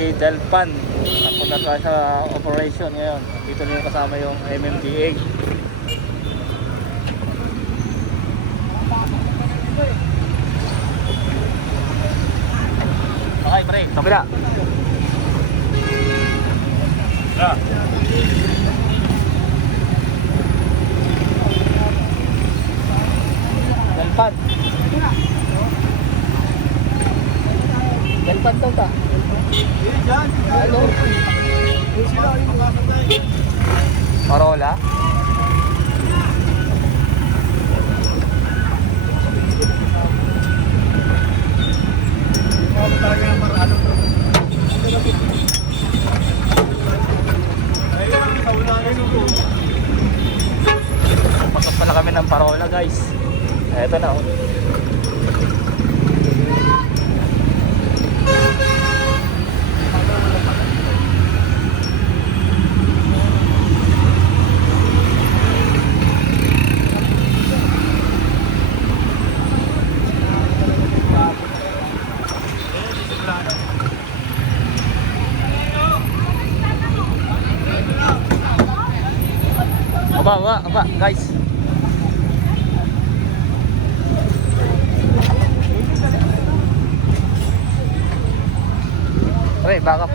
may Delpan. Napunta tayo sa operation ngayon. Dito niyo kasama yung MMDA. Okay, pre. Kabila. Yeah. Delpan. Delpan daw ka. Hello. Parola? Pasok pala kami ng parola guys. Eto na oh. Aba, aba, aba, guys. Pre, back up.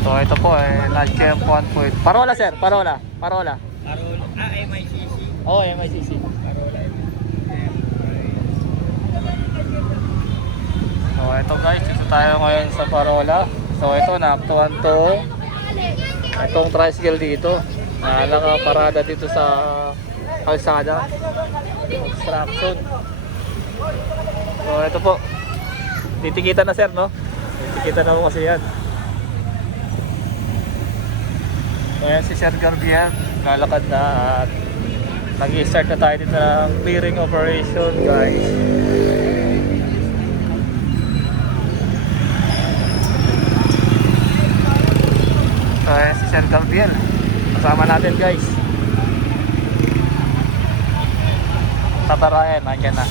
So ito po eh, po po. Parola sir, parola, parola. Parola. Ah, MICC. Oo, oh, MICC. So ito guys, dito tayo ngayon sa Parola. So ito, naaktuhan to. Itong tricycle dito. Na nakaparada dito sa kalsada. Construction. So ito po. Titikita na sir, no? Titikita na po kasi yan. So yan si Sir Garbier. Lalakad na at nag-start na tayo dito ng clearing operation guys. Sir Galviel Kasama natin guys. Tatarayan, nandiyan na.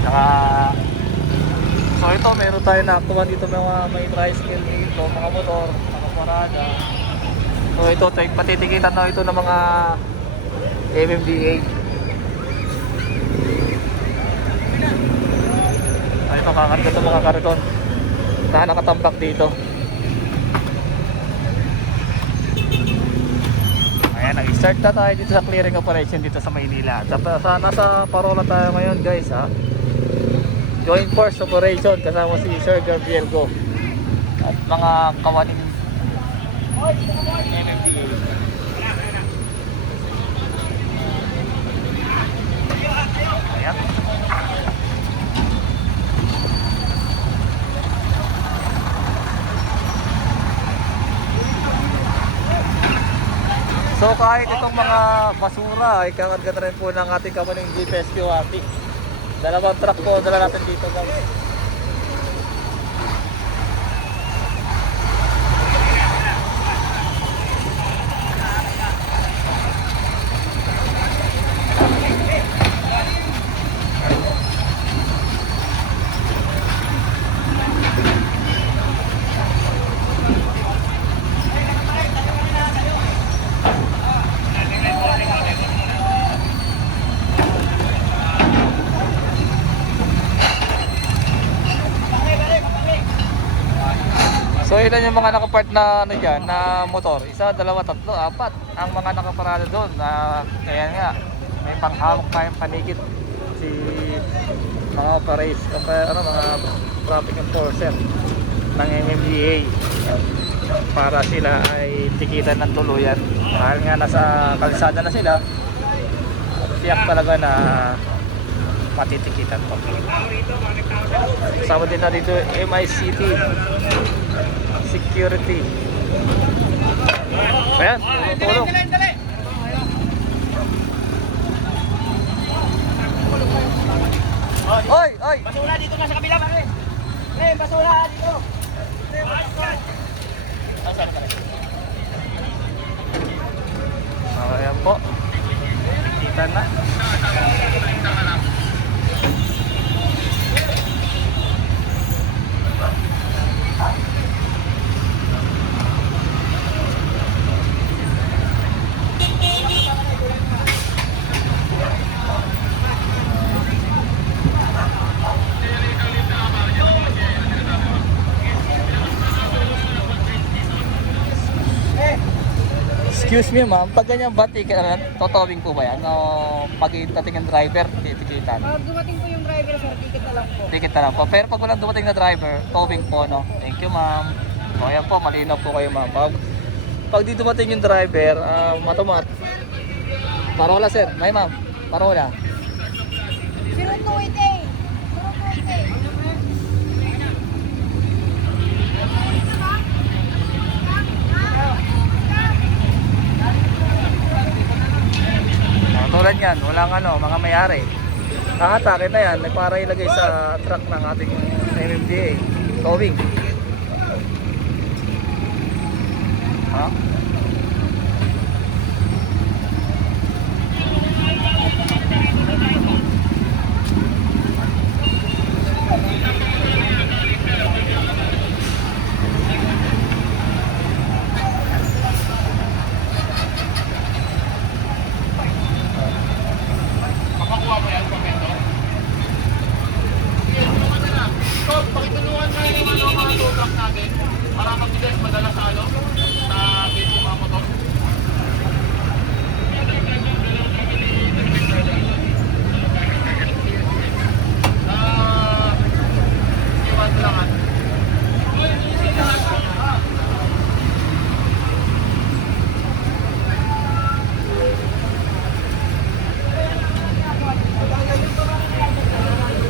Saka So ito meron tayo na kuha dito mga may tricycle dito Mga motor, mga parada So ito, patitikitan na ito ng mga MMDA Ay ito kakarga ito mga kariton Na nakatambak dito Ayan, nag-start na tayo dito sa clearing operation dito sa Maynila. Sa, sa, nasa Parola tayo ngayon guys ha. Joint Force Operation kasama si Sir Gabriel Go. At mga kawaning MMDA. Ayan. So kahit itong mga basura ay kakarga na rin po ng ating kamaning GPS QRT. Dalawang truck po dala natin dito guys. Ilan yung mga nakapart na ano dyan, na motor? Isa, dalawa, tatlo, apat. Ang mga nakaparada doon, na kaya nga, may panghawak tayong panikit si mga operators, kapa- ano, mga traffic enforcer ng MMDA para sila ay tikitan ng tuluyan. Dahil nga nasa kalsada na sila, tiyak talaga na matitikitan po. Kasama din na dito MICT security. Ayan, tulong. Oy, oy! Basura dito na sa kabila, pare. Eh, basura dito. Ayan po. Ito na. Excuse me ma'am, pag ganyan ba, ticket, ano, totowing po ba yan? O pag dating ng driver, titikitan? Pag dumating po yung driver, sir, ticket na lang po. Ticket na lang po. Pero pag walang dumating na driver, towing po, no? Thank you, ma'am. O, ayan po, malinaw po kayo, ma'am. Pag, pag di dumating yung driver, uh, matumat. Parola, sir. May, ma'am. Parola. 028 eh. 028. Uh, tulad yan, walang ano, mga mayari. Kakatake na yan, para ilagay sa truck ng ating MMDA. Towing. Ha? Pakitulungan mo yung ano, mga tow truck natin para mabilis madala sa ano, sa gate yung mga motor. Ah, iwan lang ah.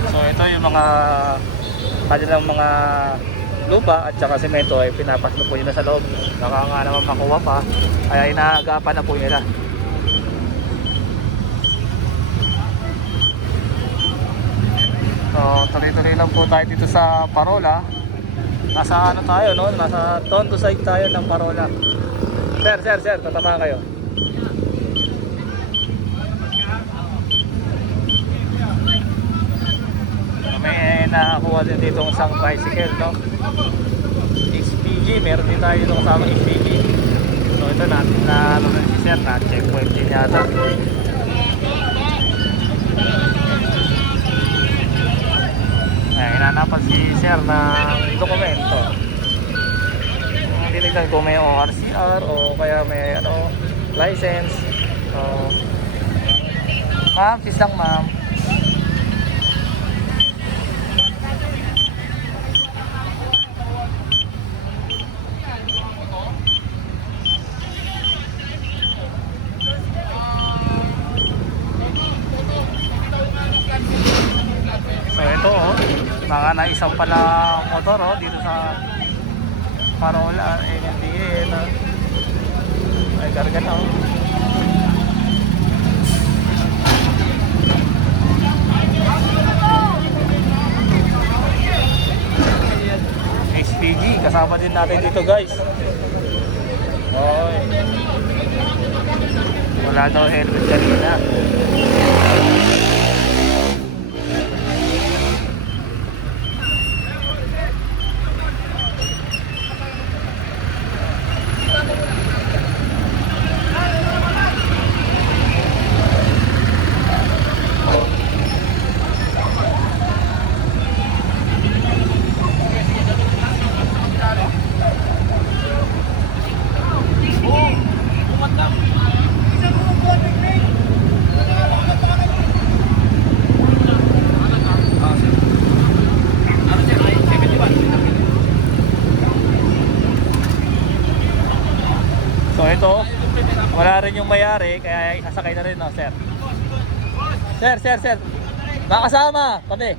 So ito yung mga kanilang mga lupa at saka semento ay pinapasok po nila sa loob. Baka nga naman makuha pa. Kaya inaagapan na po nila. So tuloy-tuloy lang po tayo dito sa Parola. Nasa ano tayo no? Nasa Tondo side tayo ng Parola. Sir, sir, sir, tatama kayo. May nakakuha din dito ng isang tricycle no? XPG meron din tayo dito kasama XPG so ito na na ano na si sir na checkpoint din yata. Ayan, hinanapan si sir na dokumento. Tinignan ko may ORCR o kaya may ano license. So ma'am sis lang ma'am So ito oh, mga naisang pala motor oh, dito sa Parola, NMDA na ay karga na oh. HPG, kasama din natin dito guys. Oy. Wala daw helmet kanina. So ito, wala rin yung mayari, kaya sasakay na rin, no, sir. Sir, sir, sir. Makasama, kami.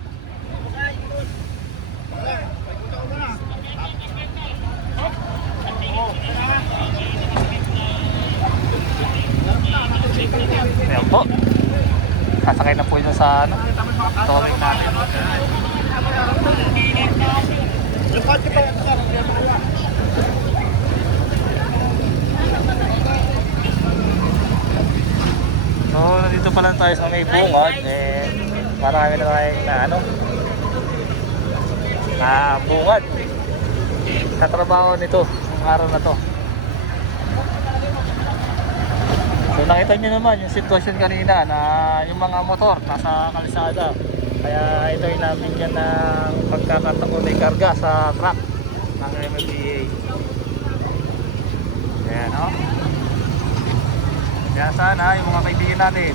Ayan po. Sasakay na po yun sa ano, towing natin. So nandito pa lang tayo sa may bungad. Eh, marami na tayong na ano. Ah, bungad. Sa trabaho nito, ng araw na to. So nakita nyo naman yung sitwasyon kanina na yung mga motor nasa kalsada. Kaya ito yung nabigyan ng pagkakataon ay karga sa truck ng MMDA. Ayan o. Kaya sana yung mga kaibigan natin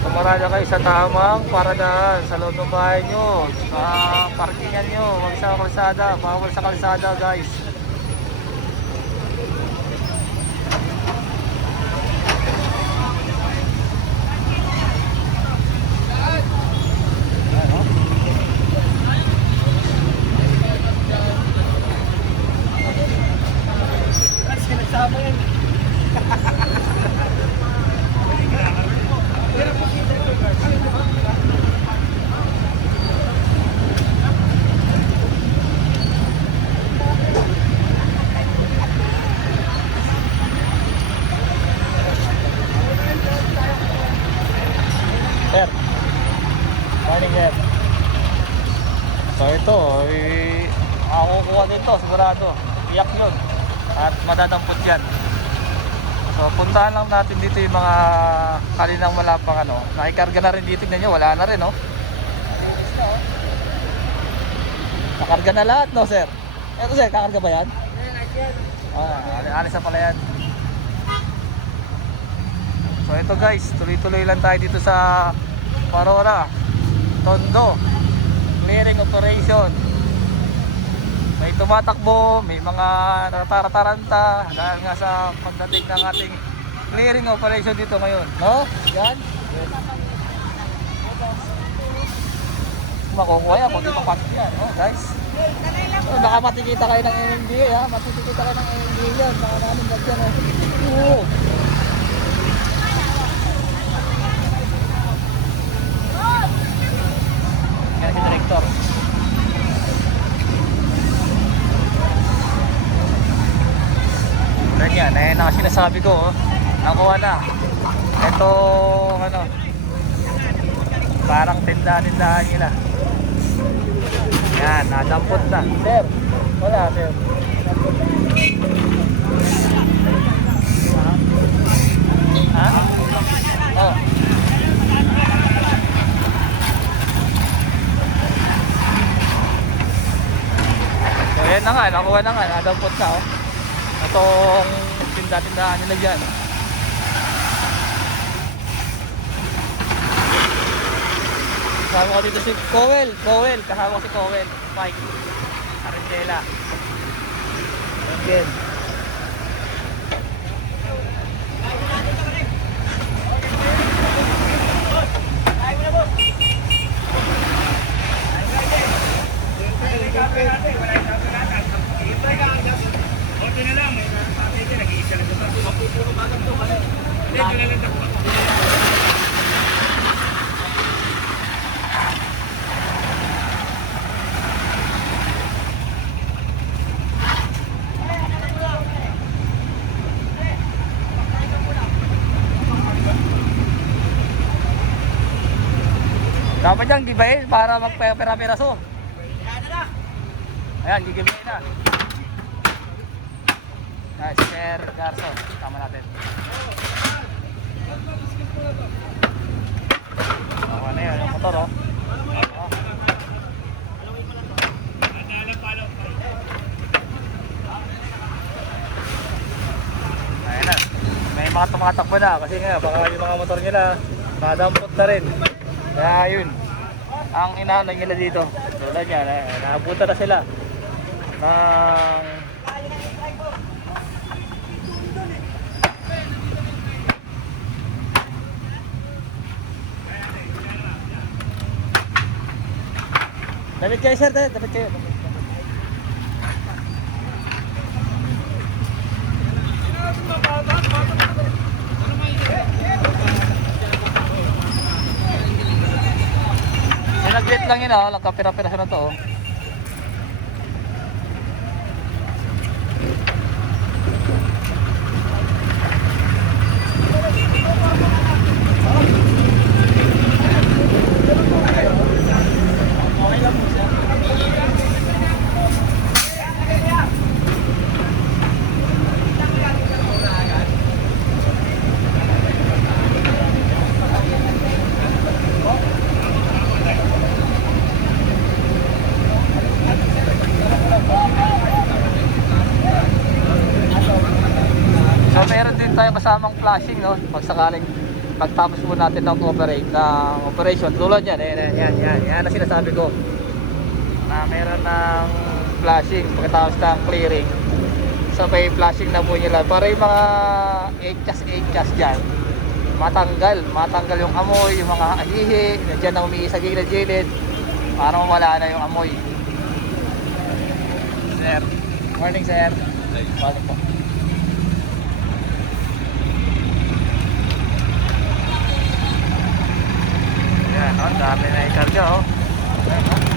Pumarada kayo sa tamang paradaan sa loob ng bahay nyo, sa parkingan nyo, huwag sa kalsada, bawal sa kalsada guys. Ayan, oh. Sinasabi yan. Sir. Morning, sir. So ito, eh, makukuha din to, sigurado. Iyak yun. At madadampot yan. So puntahan lang natin dito yung mga kalinang malapang ano. Nakikarga na rin dito, tignan wala na rin, no? Nakarga na lahat, no, sir? Ito, sir, kakarga ba yan? Ah, alis na pala yan. So ito guys, tuloy-tuloy lang tayo dito sa Parora, Tondo, clearing operation. May tumatakbo, may mga natarataranta dahil nga sa pagdating ng ating clearing operation dito ngayon. No? Yan. Yes. Makukuha yan, kung di papasok yan. No, guys. Oh, baka matikita kayo ng MMDA ha. Matikita kayo ng MMDA yan. Baka namin dyan. Oh. Yan si Director. Ganyan, eh, na sinasabi ko, oh. Nakuha na. Ito, ano, parang tindahan-tindahan nila. Yan, nadampot na. Sir, wala, sir. Ha? Oh. So yan na nga, nakuha na nga, nadampot na oh. Itong tinda-tindahan nila dyan. Kasama ko dito si Cowell, Cowell, kasama ko si Cowell, Mike, Arendela. Again. Dapat yung gibayin para magpera-peraso. Ayan, gigibayin na. Nice, Sir Garson. Tama natin. Ako na yun, yung motor oh. Mga tumatakbo na kasi nga baka yung mga motor nila madampot na rin. Kaya yun. Ang inaanay nila dito. Tulad yan, eh, naabutan na sila. Ng Dapat kayo sir, dapat kayo. Sinaglit lang yun ah, nagkapira-pira na to oh. kasamang flashing, no? Pag sakaling pagtapos po natin ng operate, ng operation, tulad yan, yan, yan, yan, yan, yan ang sinasabi ko. Na meron ng flashing pagkatapos ng clearing. Sabay flashing na po nila para yung mga 8 8 dyan matanggal, matanggal yung amoy, yung mga ahihi, na dyan na umiisa gilid-gilid para mawala na yung amoy. Sir, morning sir. Morning po. Yan, oh, dami na ikarga oh. Ayan, oh.